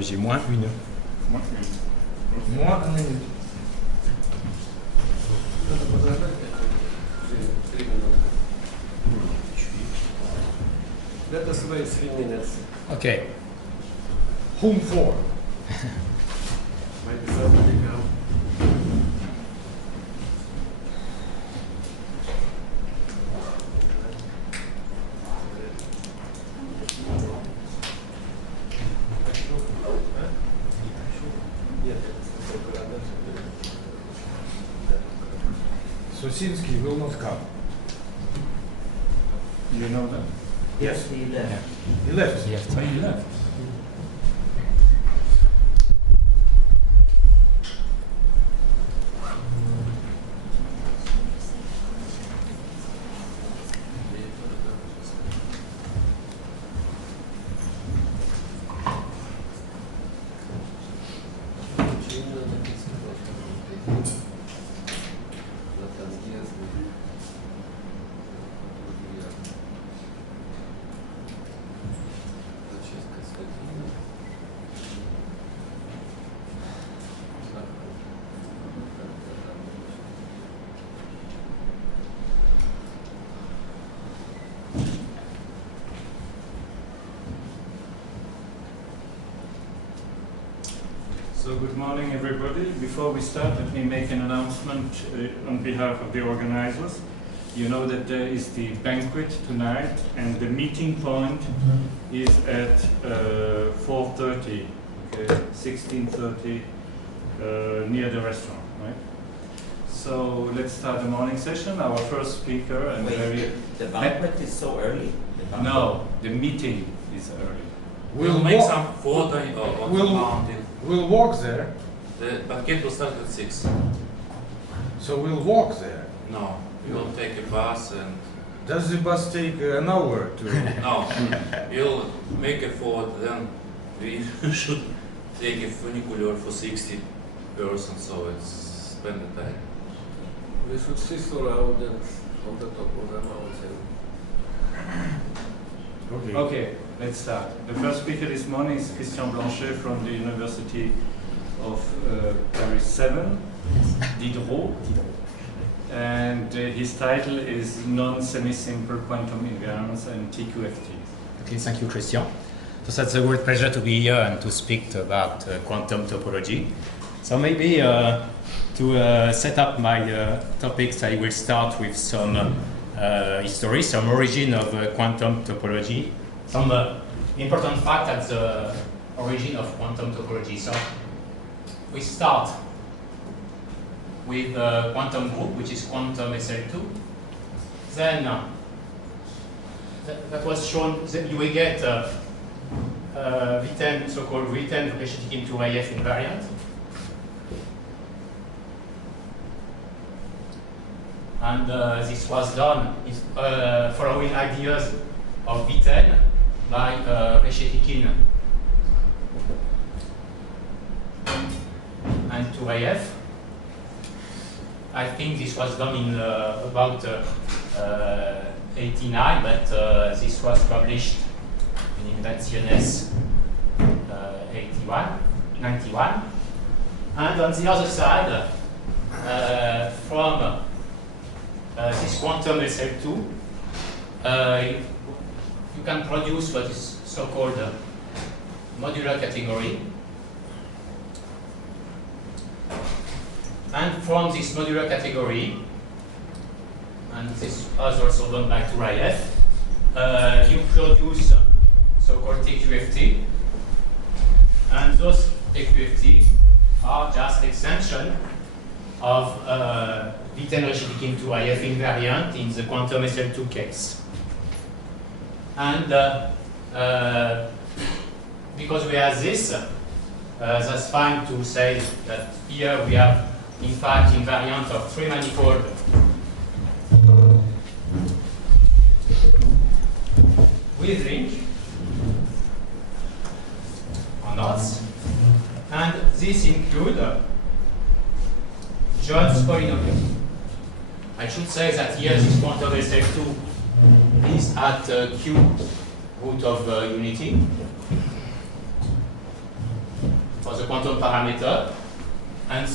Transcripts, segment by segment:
J'ai moins une. Moins une minute. Let us wait 3 minutes. Okay. Whom for? Maybe somebody come. Sosinski will not come. You know that? Yes, he left. Yeah. He left. He left. Oh, he left. So good morning, everybody. Before we start, let me make an announcement on behalf of the organizers. You know that there is the banquet tonight, and the meeting point is at 4:30, okay, 16:30, near the restaurant, right? So let's start the morning session. Our first speaker and the banquet is so early? No, the meeting is early. We'll make some photo on the mountain. We'll walk there. The banquet will start at 6. So we'll walk there. No, we'll take a bus and... Does the bus take an hour to... No, we'll make a photo, then we should take a funicular for 60 persons, so it's spend the time. We should sit around and on the top of the mountain. Okay. Okay, let's start. The first speaker this morning is Blanchet from the University of Paris 7, Diderot. And his title is Non-Semi-Simple Quantum Invariants and TQFTs. Okay, thank you, Christian. So it's a great pleasure to be here and to speak about quantum topology. So maybe to set up my topics, I will start with some history, some origin of quantum topology, some important fact at the origin of quantum topology. So we start with a quantum group, which is quantum SL2. Then that was shown that you will get V10, so-called V10 Blanchet into IF invariant. And this was done following ideas of V10 by Blanchet and 2IF. I think this was done in about 89, but this was published in Invariants 91. And on the other side, from this quantum SL2, you can produce what is so-called modular category. And from this modular category, and this was also done by 2IF, you produce so-called TQFT. And those TQFT are just extension of V10 Blanchet into IF invariant in the quantum SL2 case. And because we have this, that's fine to say that here we have, in fact, invariant of 3 manifold with ring or not, and this includes John's polynomial. I should say that here this quantum SF2 is at Q root of unity for the quantum parameter, and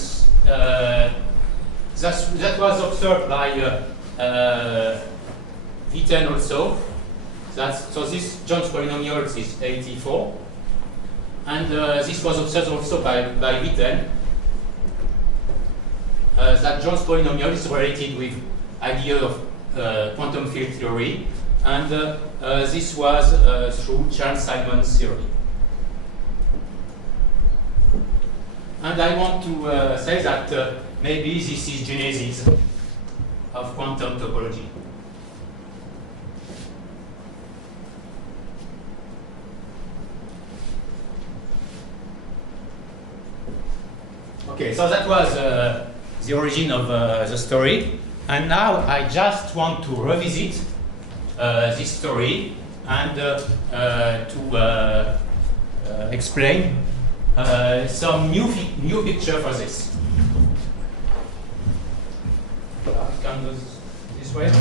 that was observed by Witten also. So this John's polynomial is 84, and this was observed also by Witten. That John's polynomial is related with idea of quantum field theory, and this was through Chern-Simons theory. And I want to say that maybe this is genesis of quantum topology. Okay, so that was the origin of the story, and now I just want to revisit this story and to explain some new picture for this. Can do this way.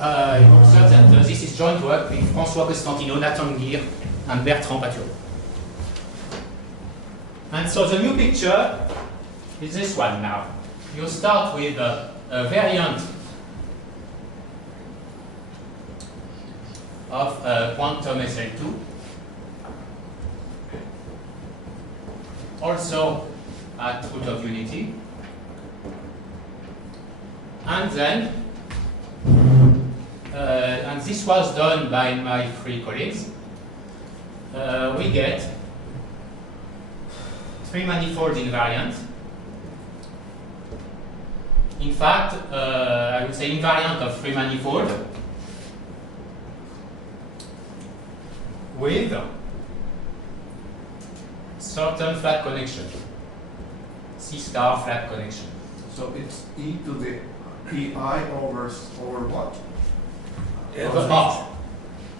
I observe that this is joint work with François Costantino, Nathan Gear, and Bertrand Paturo. And so the new picture is this one now. You start with a variant of quantum SL2, also at root of unity, and then and this was done by my 3 colleagues. We get 3 manifold invariant. In fact, I would say invariant of 3 manifold with certain flat connection, C star flat connection. So it's e to the pi over what? R.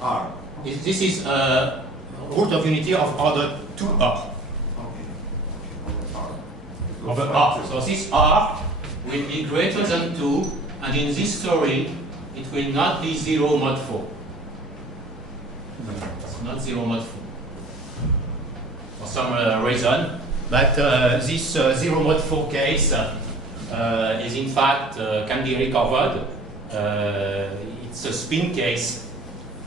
R. This is root of unity of order 2R. Over R. So this R will be greater than 2, and in this story, it will not be 0 mod 4. It's not 0 mod 4. For some reason, but this 0 mod 4 case is in fact can be recovered. It's a spin case,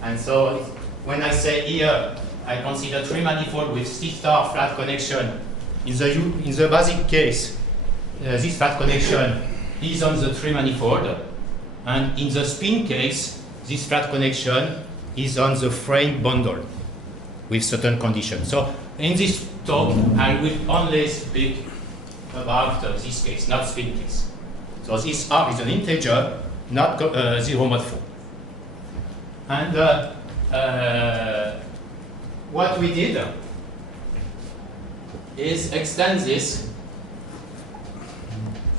and so when I say here, I consider 3 manifold with C star flat connection. In the basic case, this flat connection is on the 3 manifold, and in the spin case, this flat connection is on the frame bundle with certain conditions. So in this talk, I will only speak about this case, not spin case. So this R is an integer, not 0 mod 4. And what we did is extend this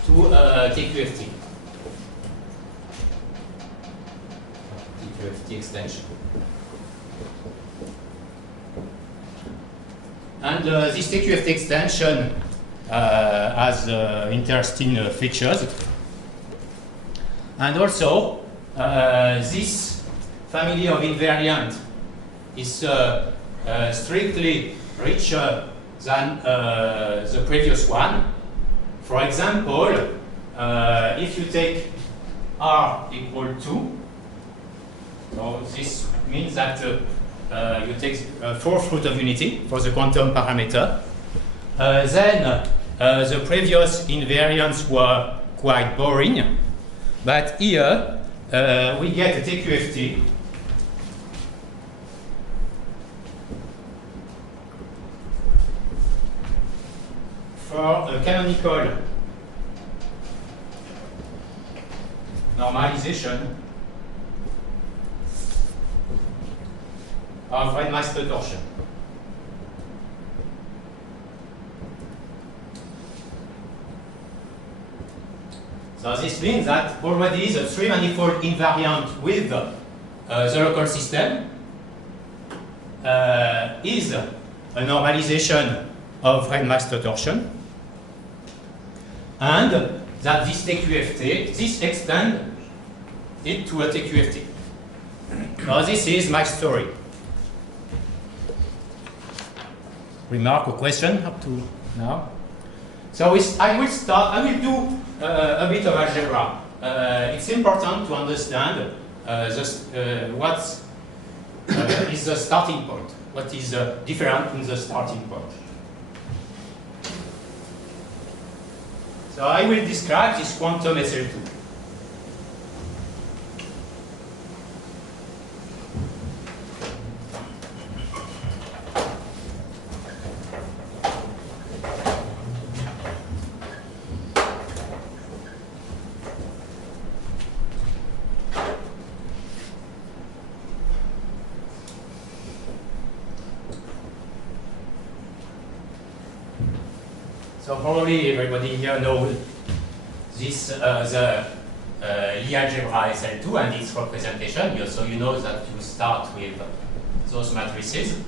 to TQFT. TQFT extension. And this TQFT extension has interesting features. And also, this family of invariant is strictly richer than the previous one. For example, if you take R equal 2, so this means that you take fourth root of unity for the quantum parameter. Then the previous invariants were quite boring, but here we get a TQFT for a canonical normalization of Riemann-Master torsion. So this means that already the three-manifold invariant with the local system is a normalization of Riemann-Master torsion, and that this TQFT, this extends it to a TQFT. Now this is my story. Remark or question up to now? So I will do a bit of algebra. It's important to understand what is the starting point. What is different in the starting point. So I will describe this quantum SL2. So probably everybody here knows this, the Lie algebra SL2 and its representation. So you know that you start with those matrices.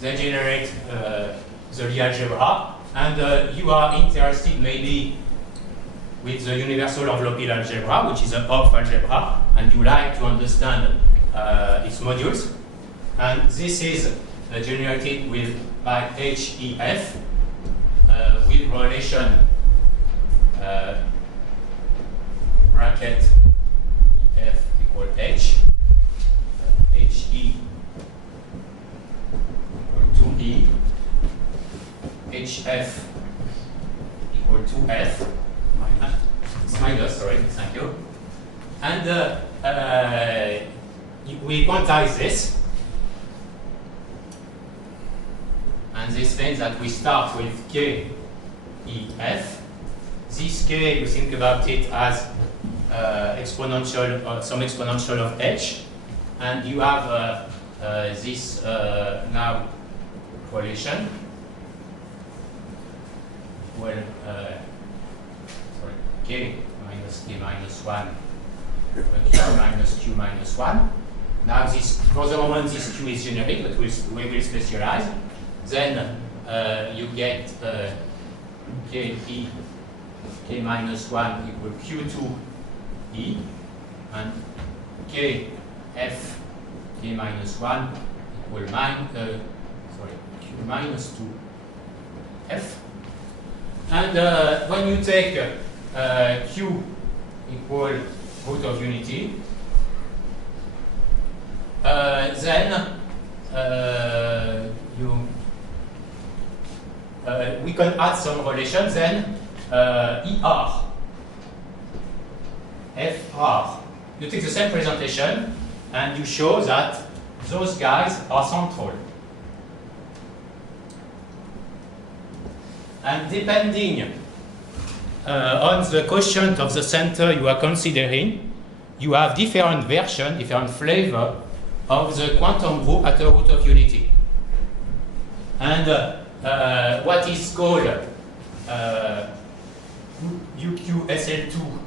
They generate the Lie algebra, and you are interested maybe with the universal envelope algebra, which is an Hopf algebra, and you like to understand its modules. And this is generated by HEF with relation bracket F equal H, HE equal to E, HF equal to F, minus, sorry, thank you. And we quantize this. And this means that we start with K, E, F. This K, you think about it as exponential, some exponential of H. And you have this now relation. Well, sorry, K minus K minus 1, Q minus Q minus 1. Now this, for the moment, this Q is generic, but we will specialize. Then you get K E, K minus 1 equal Q2 E, and K F, K minus 1 equal Q minus 2 F. And when you take Q equal root of unity, then we can add some relations. Then ER, FR. You take the same presentation and you show that those guys are central. And depending on the quotient of the center you are considering, you have different version, different flavor of the quantum group at a root of unity. And what is called UQSL2,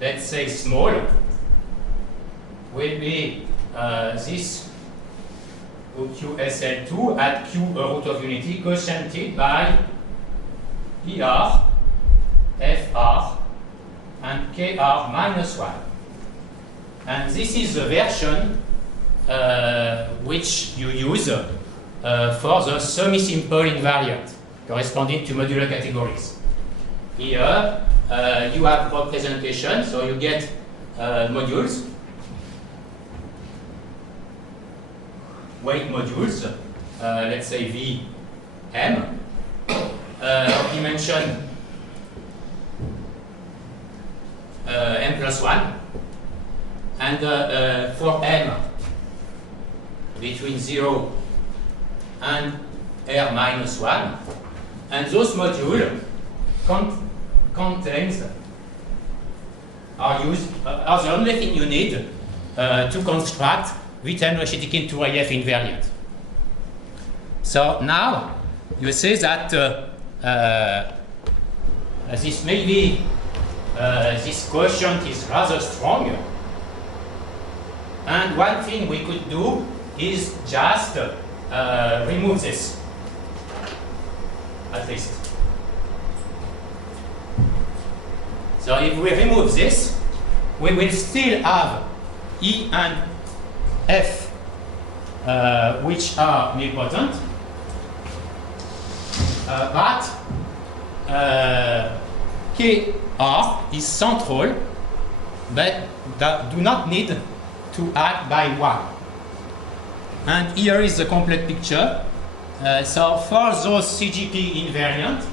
let's say small, will be this UQSL2 at Q a root of unity quotiented by ER, FR, and KR minus 1. And this is the version which you use for the semi-simple invariant corresponding to modular categories. Here you have representation, so you get modules, weight modules, let's say VM, of dimension m plus 1, and for m between 0 and r minus 1, and those modules contains are used are the only thing you need to construct Witten-Reshetikhin into relief invariant. So now you see that this maybe this quotient is rather strong, and one thing we could do is just remove this, at least. So if we remove this, we will still have E and F, which are nilpotent, but KR is central, but that do not need to act by 1. And here is the complete picture. So for those CGP invariant,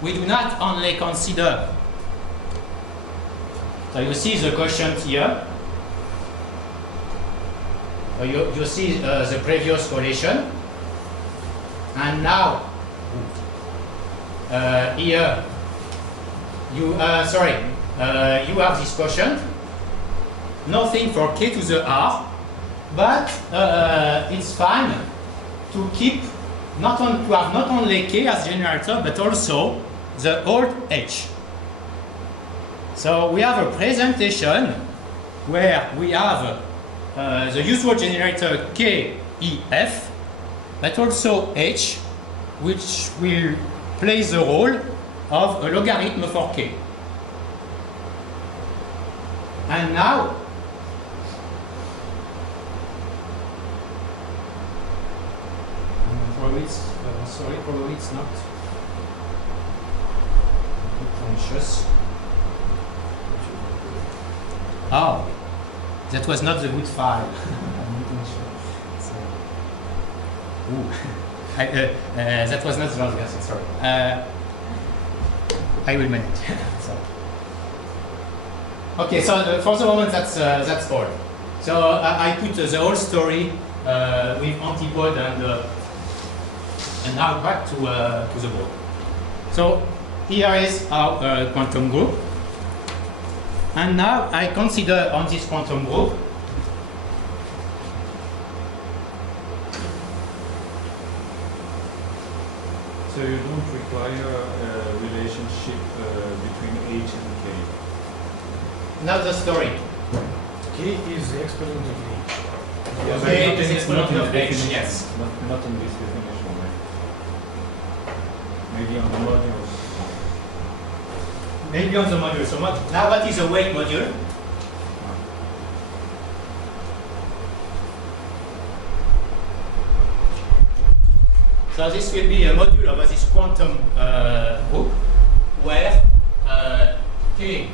we do not only consider, so you see the quotient here, you see the previous relation, and now here you you have this quotient, nothing for k to the r, but it's fine to keep to have not only k as generator but also the old h. So we have a presentation where we have the usual generator k, e, f, but also h, which will play the role of a logarithm for k. And now probably it's not conscious. Oh, that was not the good file. So, that was not the wrong version, sorry. I will manage. So. Okay, so for the moment that's all. So I put the whole story with antipode and now back to the board. So here is our quantum group. And now I consider on this quantum group So you don't require a relationship between H and K? now the story. K is the exponent of H. Yeah, K but is not exponent in of this H, definition. yes. Not in this definition, right? Maybe on the modules. Maybe on the module. So now what is a weight module? So this will be a module of this quantum group where K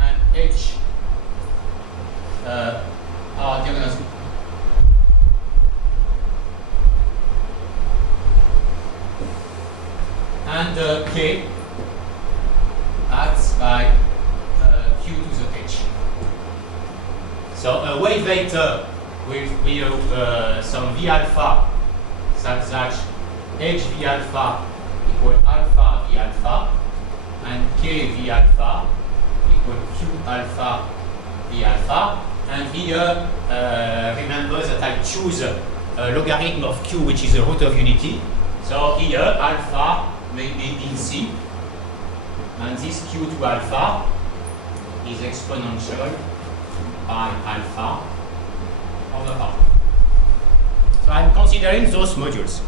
and H are diagonals. And K acts by Q to the H. So a wave vector with some V alpha such that H V alpha equal alpha V alpha and K V alpha equal Q alpha V alpha. And here, remember that I choose a logarithm of Q, which is a root of unity. So here, alpha may be in C, and this Q to alpha is exponential by alpha over R. So I'm considering those modules.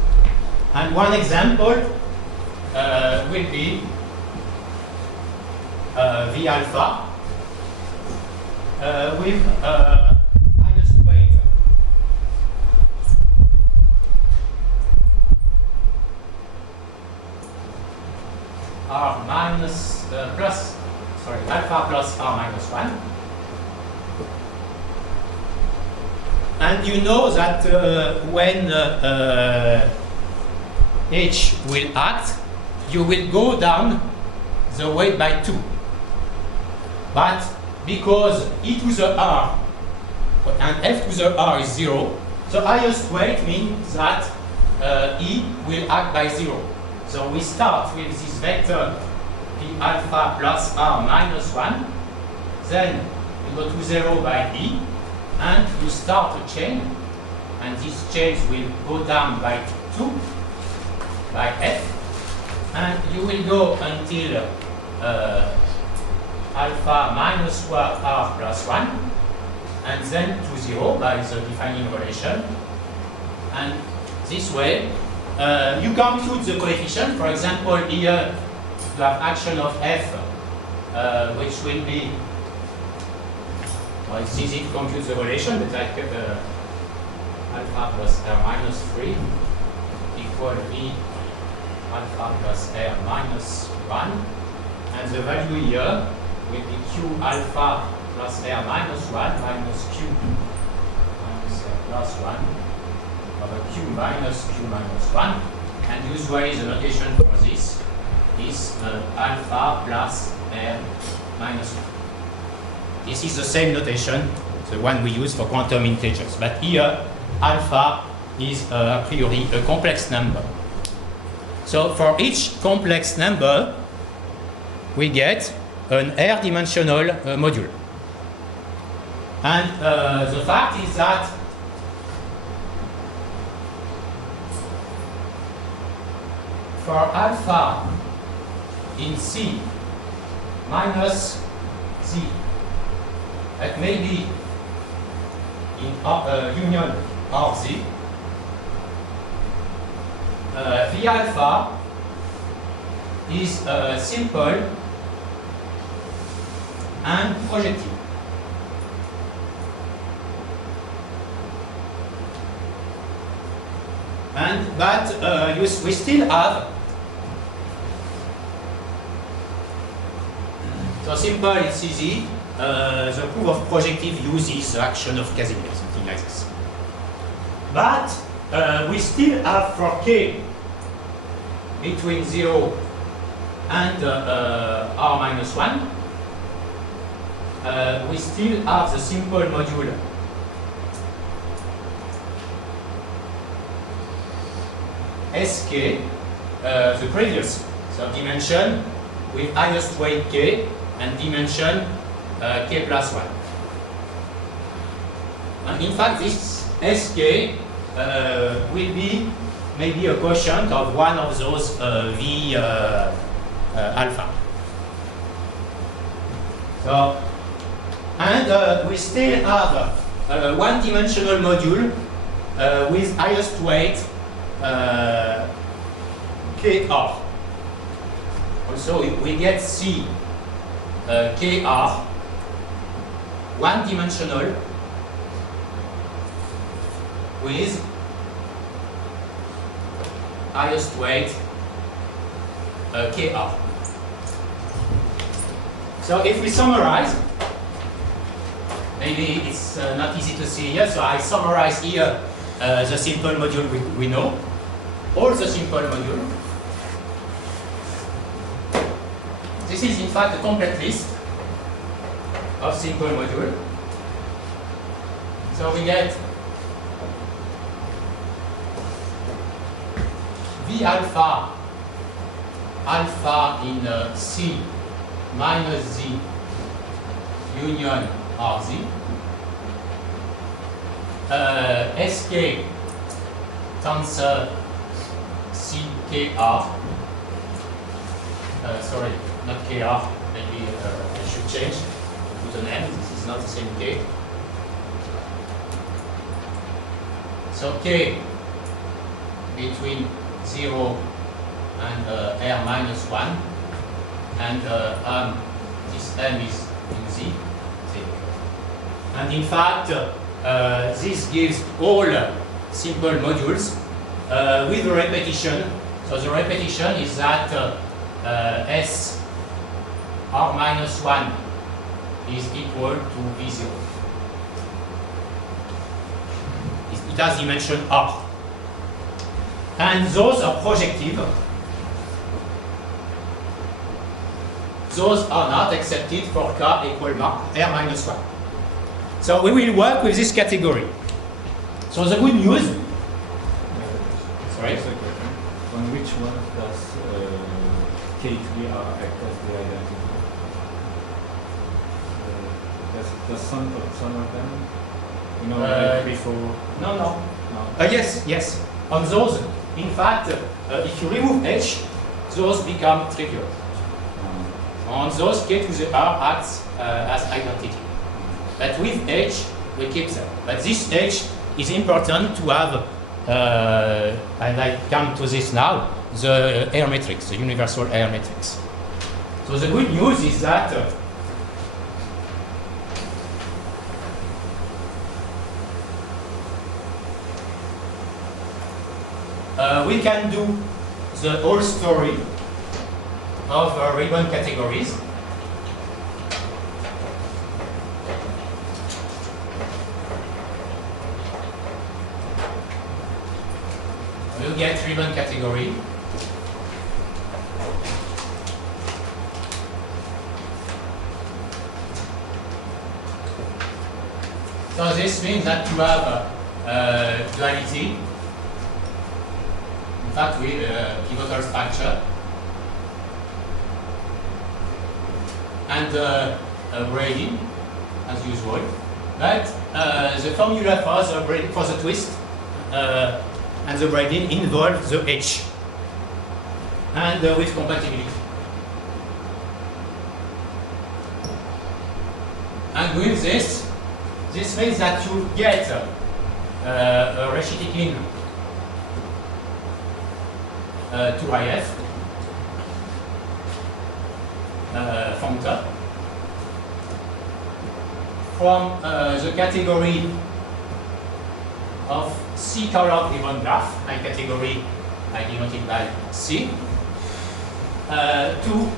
And one example will be V alpha with minus weight. R minus plus, sorry, alpha plus R minus 1. And you know that when H will act, you will go down the weight by 2. But because E to the R and F to the R is 0, the highest weight means that E will act by 0. So we start with this vector P alpha plus R minus 1. Then you go to 0 by E, and you start a chain. And this chain will go down by 2 by F. And you will go until alpha minus R plus 1. And then to 0 by the defining relation. And this way, you compute the coefficient. For example, here you have action of F, which will be, well, it's easy to compute the relation, but like alpha plus R minus 3 equal V alpha plus R minus 1. And the value here will be Q alpha plus R minus 1 minus Q minus R plus 1 over Q minus 1. And usually the notation for this is alpha plus R minus 1. This is the same notation, the one we use for quantum integers. But here, alpha is a priori a complex number. So for each complex number, we get an R-dimensional module. And the fact is that for alpha in C minus Z, that may be in union RZ, V alpha is simple and projective. But we still have, so simple, it's easy. The proof of projective uses the action of Casimir, something like this. But we still have for K between 0 and R minus 1, we still have the simple module Sk, the previous, so dimension with highest weight K and dimension K plus 1. And in fact, this Sk will be maybe a quotient of one of those V alpha. So, and we still have one-dimensional module with highest weight Kr. Also, we get C Kr, one-dimensional with highest weight Kr. So if we summarize, maybe it's not easy to see here, so I summarize here the simple module we know, all the simple module. This is in fact a complete list of simple module. So we get V alpha, alpha in C minus Z union RZ, Sk tensor CKR, sorry, not KR, maybe I should change, put an M, this is not the same K. So K between 0 and R minus 1, and this M is in Z. And in fact, this gives all simple modules with a repetition. So the repetition is that S R minus 1 is equal to V0. It has dimension R. And those are projective. Those are not accepted for K equal R minus 1. So we will work with this category. So the good news. Sorry? On which one does K3R act as the identity? Does some of them? You know, like before? No, no. No. Yes, yes. On those, in fact, if you remove H, those become trivial. On those, K to the R acts as identity. But with H, we keep them. But this H is important to have, and I come to this now, the error matrix, the universal error matrix. So the good news is that we can do the whole story of ribbon categories. You get ribbon category. So this means that you have duality. In fact, with pivotal structure and braiding, as usual. But the formula for the twist and the braiding involves the H and with compatibility. And with this means that you get a Reshitikhin 2IF functor from the category of C-colored ribbon graph, my category I denoted by C, to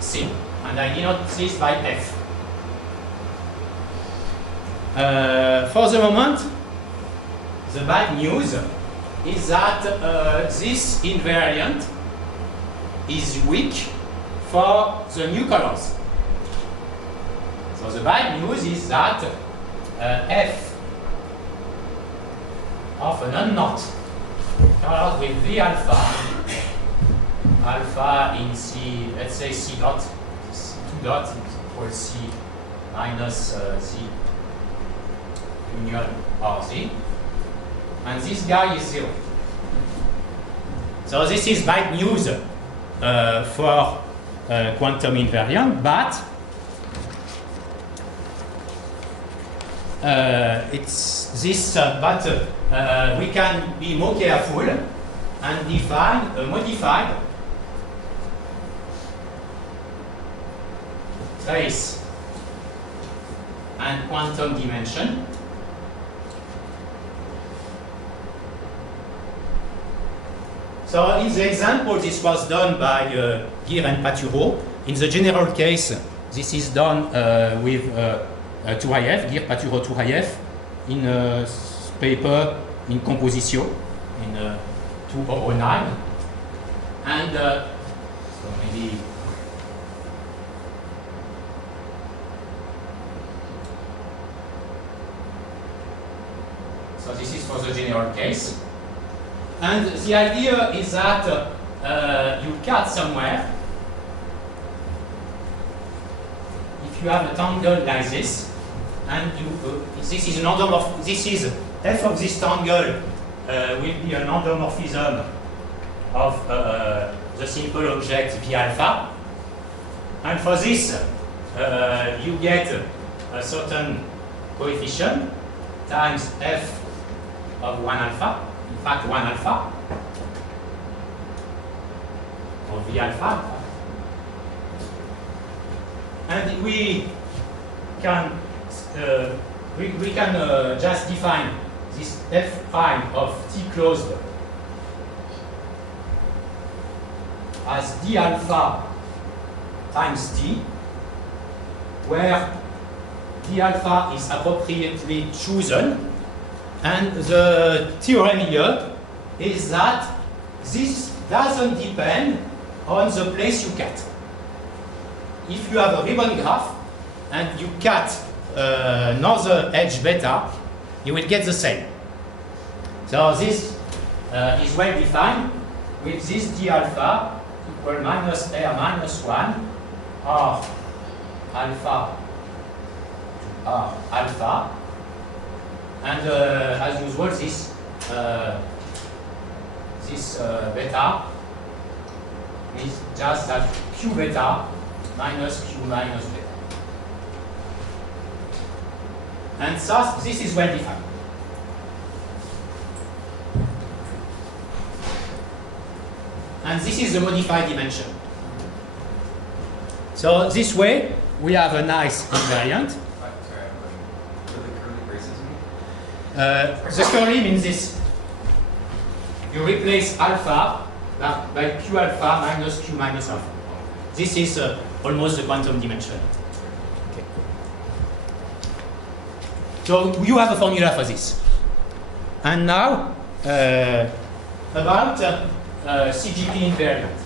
C, and I denote this by F. For the moment, the bad news is that this invariant is weak for the new colors. So the bad news is that F of an unknot colored with V alpha, alpha in C, let's say C dot, 2 dot equals C minus C union RZ, and this guy is 0. So this is bad news for quantum invariant, but it's this, we can be more careful and define a modified trace and quantum dimension. So in the example, this was done by Gir and Paturo. In the general case, this is done with 2IF, Gir, Paturo, 2IF, in a paper in Composition in 2009. And so maybe so this is for the general case. And the idea is that you cut somewhere. If you have a tangle like this, and you, this is an endomorphism. This is f of this tangle will be an endomorphism of the simple object V alpha. And for this, you get a certain coefficient times f of 1 alpha. In fact, 1 alpha, or V alpha. And we can just define this f prime of T closed as d alpha times t, where d alpha is appropriately chosen. And the theorem here is that this doesn't depend on the place you cut. If you have a ribbon graph and you cut another edge beta, you will get the same. So this is well defined with this d alpha equal minus r minus 1 r alpha r alpha, and as usual this beta is just that q beta minus q minus beta. And thus, this is well defined. And this is the modified dimension. So this way, we have a nice invariant. Sorry, I have a question. What do the curly braces mean? The curly means this. You replace alpha by q alpha minus q minus alpha. This is almost the quantum dimension. Okay. So you have a formula for this. And now, about CGP invariant.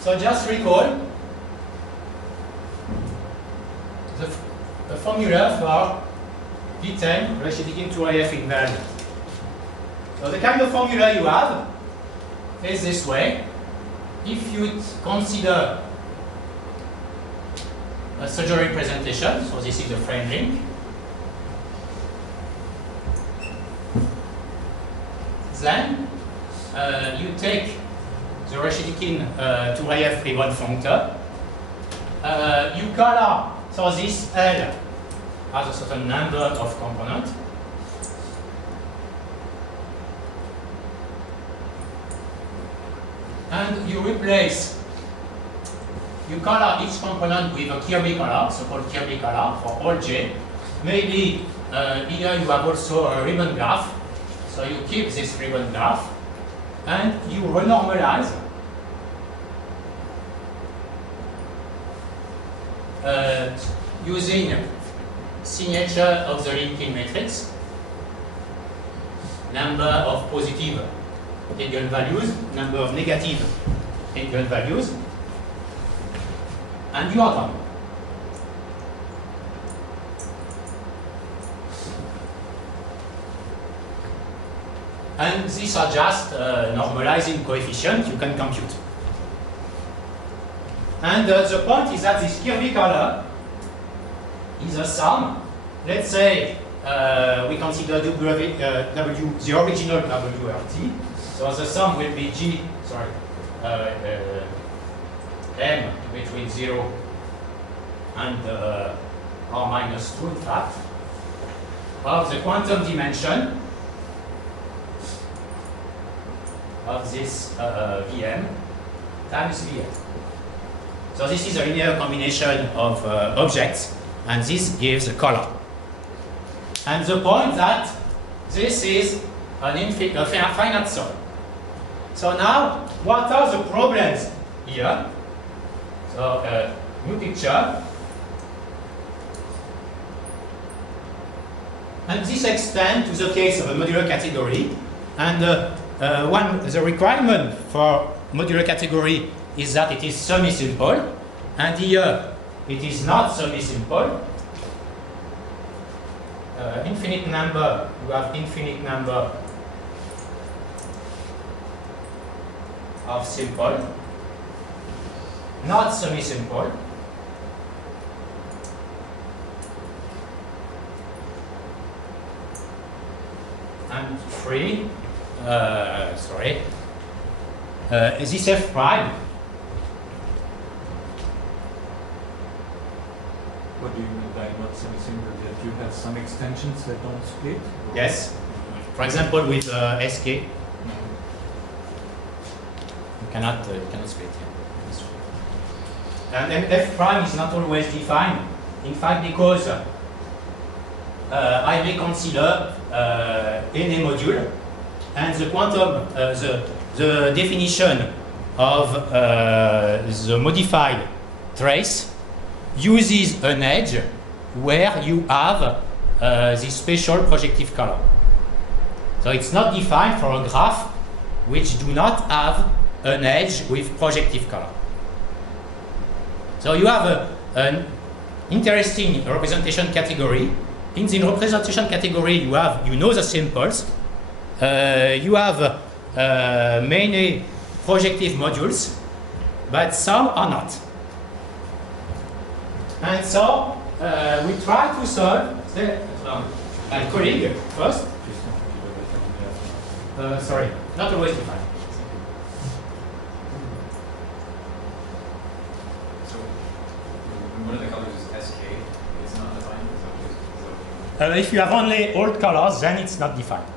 So just recall the formula for V10 Rashidin 2IF invariant. So the kind of formula you have is this way. If you consider a surgery representation, so this is a frame ring, then you take the Rashidin 2IF ribbon functor. You color, so this L has a certain number of components. And you replace, you color each component with a Kirby color, so-called Kirby color for all J. Maybe here you have also a ribbon graph, so you keep this ribbon graph. And you renormalize using signature of the linking matrix, number of positive eigenvalues, number of negative eigenvalues, and you are done. And these are just normalizing coefficients you can compute. And the point is that this Kirby color is a sum. Let's say we consider the original WRT. So the sum will be M between 0 and R minus 2, in fact, of the quantum dimension of this Vm times Vn. So this is a linear combination of objects, and this gives a color. And the point that this is a finite sum. So now, what are the problems here? So new picture. And this extends to the case of a modular category. And the requirement for modular category is that it is semi-simple, and here it is not semi-simple. Infinite number, you have infinite number of simple, not semi-simple. And free, this F prime. What do you mean by not semi-simple? That you have some extensions that don't split? Yes. For example, with SK, you cannot split. And F prime is not always defined. In fact, because I may consider any module, and the quantum, the definition of the modified trace uses an edge where you have this special projective color. So it's not defined for a graph which do not have an edge with projective color. So you have an interesting representation category. In the representation category, you know the samples. You have many projective modules, but some are not. And so we try to solve my colleague first. Sorry, not always defined. So, one of the colors is SK, it's not defined? If you have only old colors, then it's not defined.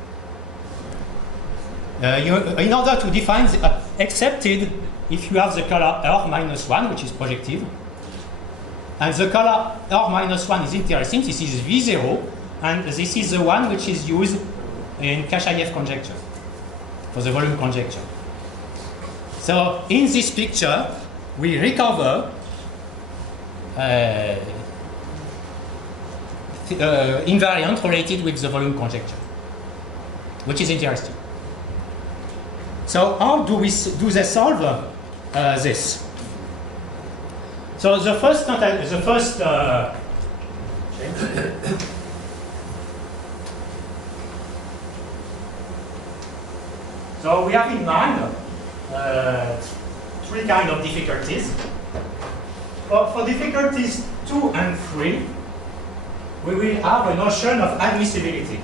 In order to define, excepted if you have the color R-1, which is projective, and the color R-1 is interesting. This is V0, and this is the one which is used in Kashayev conjecture for the volume conjecture. So in this picture, we recover invariant related with the volume conjecture, which is interesting. So how do they solve this? So the first so we have in mind three kinds of difficulties. For difficulties 2 and 3, we will have a notion of admissibility.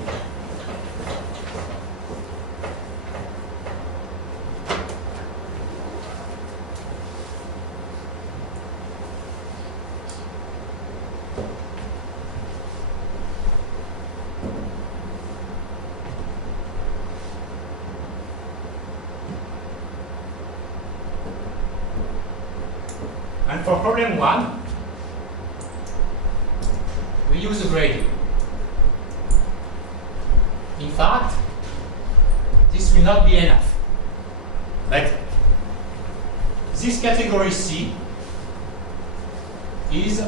And for problem 1, we use a grading. In fact, this will not be enough. But this category C is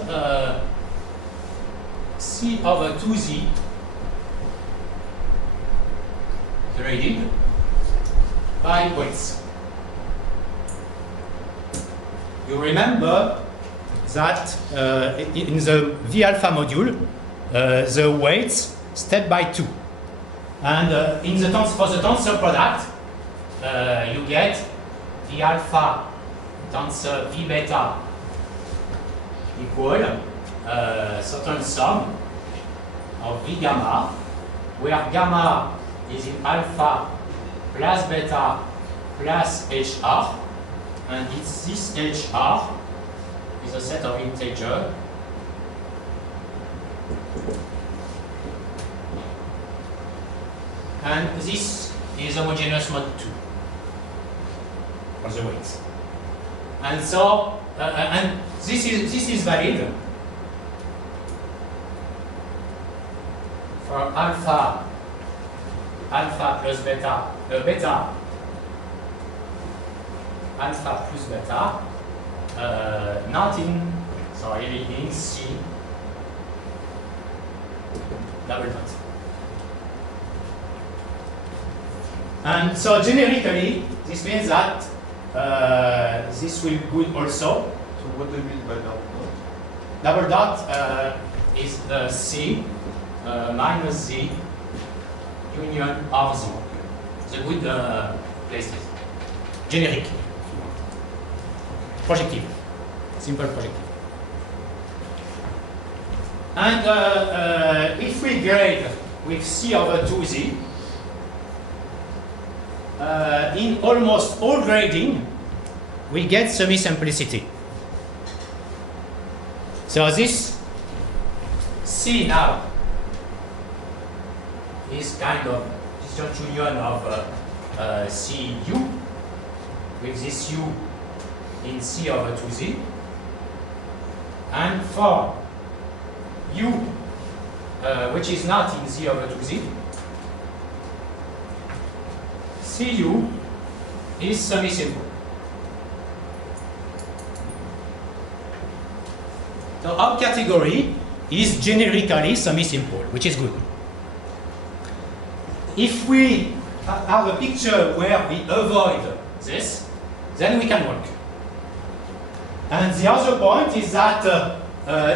C over 2Z graded by weights. You remember that in the V alpha module, the weights step by 2. And for the tensor product, you get V alpha tensor V beta equal certain sum of V gamma, where gamma is in alpha plus beta plus HR. And it's this HR is a set of integer and this is homogeneous mode 2 for the weights. And so and this is valid for alpha plus beta beta alpha plus beta, not in C double dot. And so generically, this means that this will be good also. So what do you mean by double dot? Double dot is the C minus Z union RZ. The good places. Generic. Projective, simple projective. And if we grade with C over 2Z, in almost all grading, we get semi-simplicity. So this C now is kind of disjunct union of CU with this U in C over 2Z, and for U which is not in Z over 2Z, Cu is semi-simple. So our category is generically semi-simple, which is good. If we have a picture where we avoid this, then we can work. And the other point is that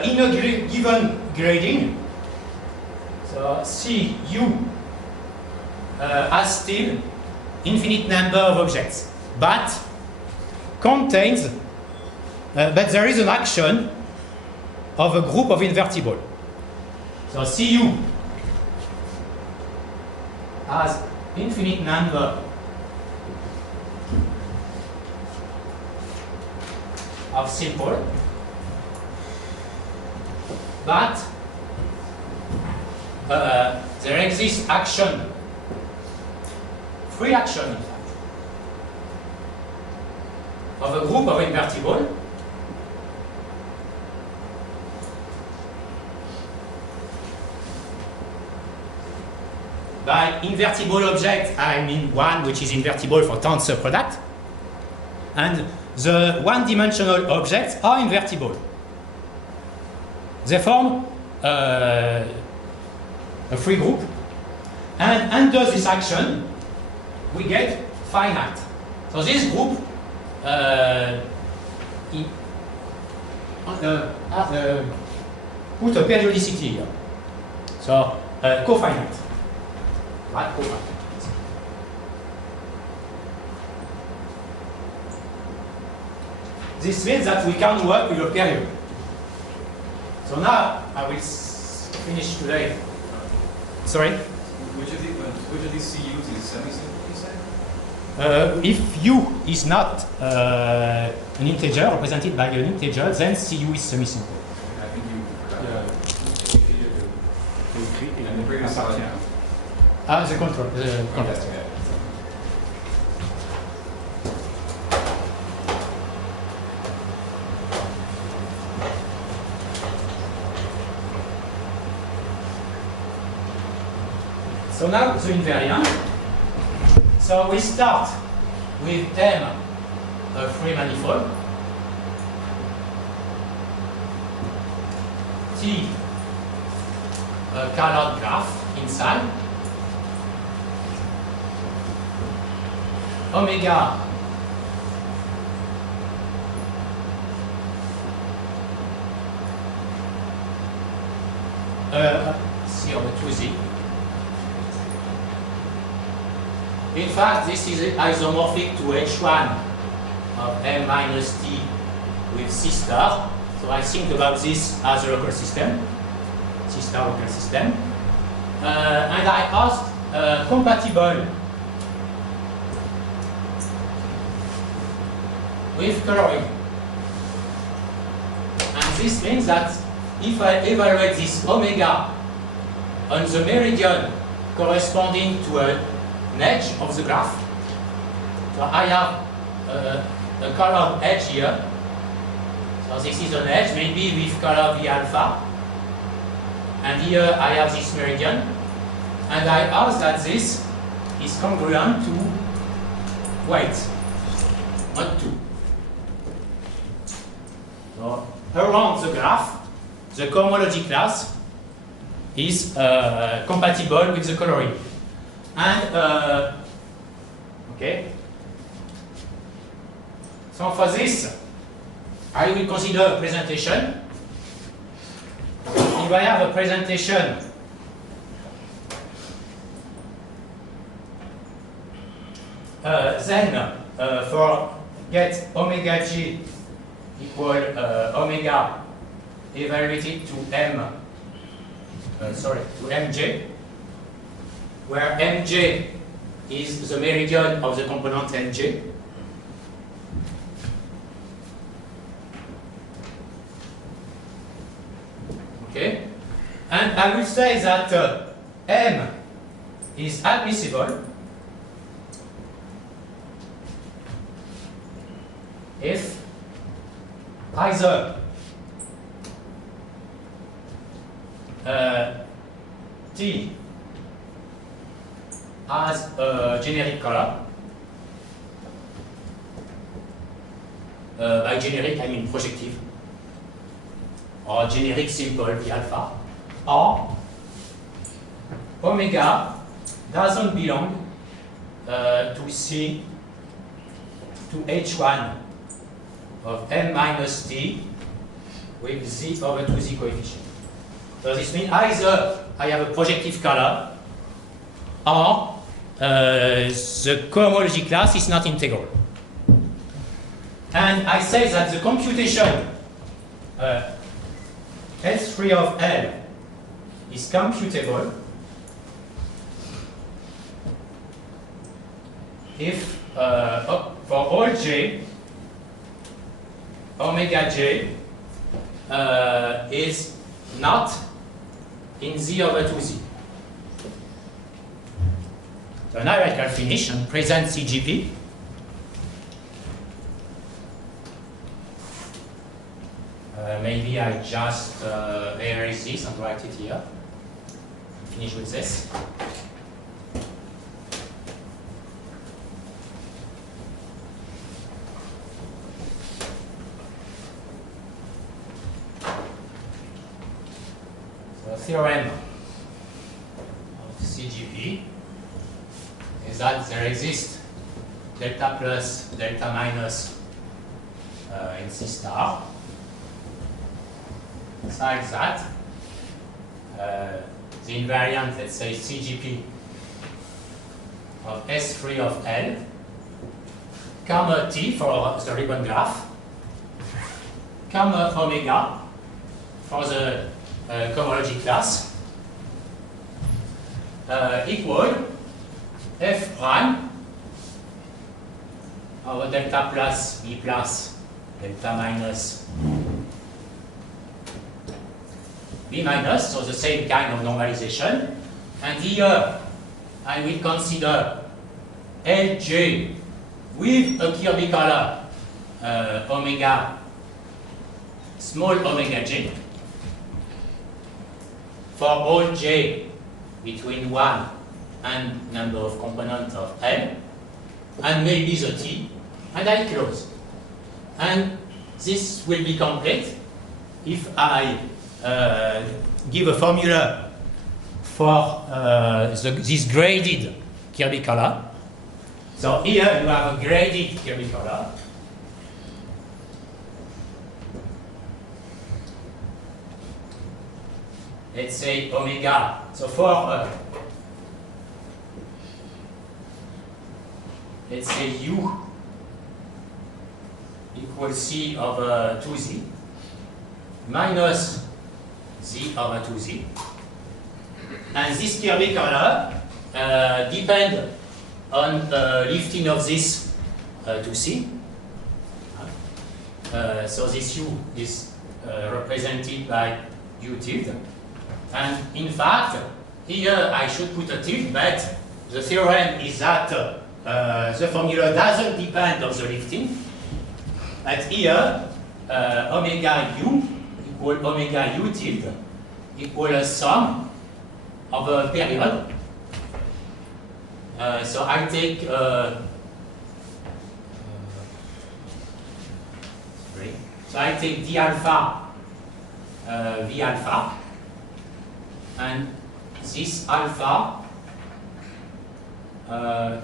in a given grading, so CU has still infinite number of objects, but contains, but there is an action of a group of invertible. So CU has infinite number of simple, but there exists action, free action in fact, of a group of invertible by invertible object, I mean one which is invertible for tensor product, and the one-dimensional objects are invertible. They form a free group, and under this action we get finite. So this group put a periodicity here. So cofinite. Right, cofinite. This means that we can work with a period. So now I will finish today. Sorry? Which of these CUs is semi-simple, you say? If U is not an integer represented by an integer, then CU is semi-simple. I think you forgot. Yeah. And the previous slide. The control, the context. Okay. So now the invariant. So we start with M, a free manifold. T, a colored graph inside. Omega, C over 2Z. In fact, this is isomorphic to H1 of M minus T with C star. So I think about this as a local system, C star local system. And I asked compatible with coloring. And this means that if I evaluate this omega on the meridian corresponding to an edge of the graph, so I have a colored edge here. So this is an edge, maybe with color V alpha. And here I have this meridian. And I ask that this is congruent to weight, not 2. So around the graph, the cohomology class is compatible with the coloring. And, okay. So for this, I will consider a presentation. If I have a presentation then for get omega g equal omega evaluated to m, to mj, where mj is the meridian of the component nj. Okay, and I will say that m is admissible if either T has a generic color. By generic, I mean projective. or generic simple V alpha, or omega doesn't belong to C to H1 of M minus T with Z over 2Z coefficient. So this means either I have a projective color or the cohomology class is not integral. And I say that the computation S3 of L is computable if for all J, omega J is not in Z over 2Z. So an hierarchical definition presents CGP. Maybe I just erase this and write it here. Finish with this. So theorem of CGP is that there exists delta plus, delta minus in C star, such that the invariant, let's say CGP of S3 of L, comma T for the ribbon graph, comma omega for the cohomology class, equal F prime over delta plus B plus delta minus B minus, so the same kind of normalization. And here I will consider Lj with a Kirby color omega, small omega j, for all j between 1 and number of components of M, and maybe the T, and I close. And this will be complete if I give a formula for this graded Kirby color. So here you have a graded Kirby color. Let's say omega. So for let's say U equals C over 2Z minus Z over 2Z. And this Kirby color depends on lifting of this to C. So this U is represented by U tilde. And in fact, here I should put a tilde, but the theorem is that the formula doesn't depend on the lifting. But here, omega U equal omega U tilde equal a sum of a period. So I take so I take d alpha V alpha, and this alpha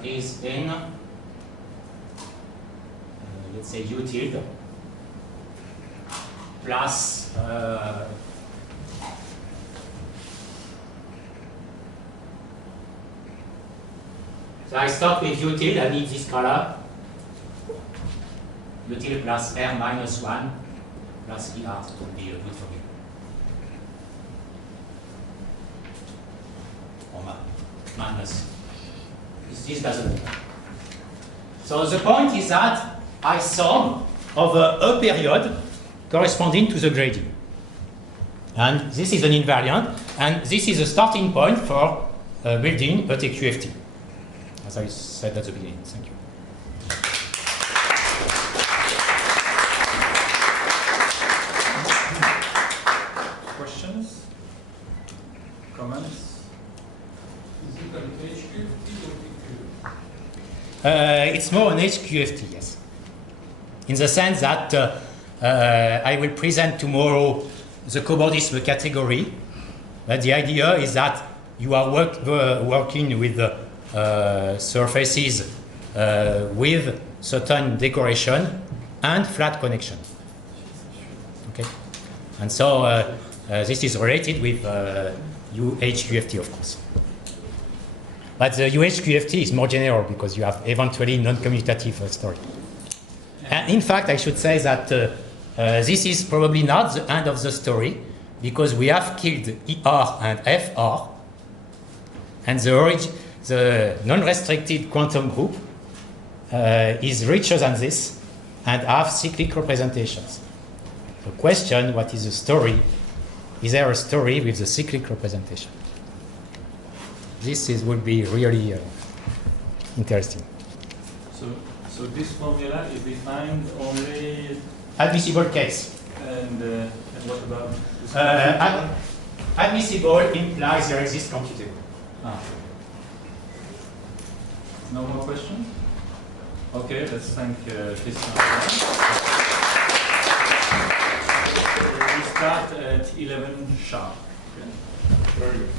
is in let's say U tilde plus so I start with U tilde, I need this color, U tilde plus R minus 1 plus ER, that will be good for me. Or minus. This doesn't matter. So the point is that I sum over a period corresponding to the gradient. And this is an invariant, and this is a starting point for building a TQFT, as I said at the beginning. Thank you. Questions? Comments? Is it an HQFT or TQFT? It's more an HQFT, yes. In the sense that I will present tomorrow the cobordism category, but the idea is that you are working with surfaces with certain decoration and flat connection. Okay, and so this is related with UHQFT, of course. But the UHQFT is more general because you have eventually non-commutative story. And in fact, I should say that this is probably not the end of the story because we have killed ER and FR, and the non-restricted quantum group is richer than this and have cyclic representations. The question, what is the story? Is there a story with the cyclic representation? This would be really interesting. So this formula is defined only. Admissible case. And what about this? Admissible implies there exists computable. No more questions? Okay, let's thank Christian. We start at 11 sharp. Okay. Very good.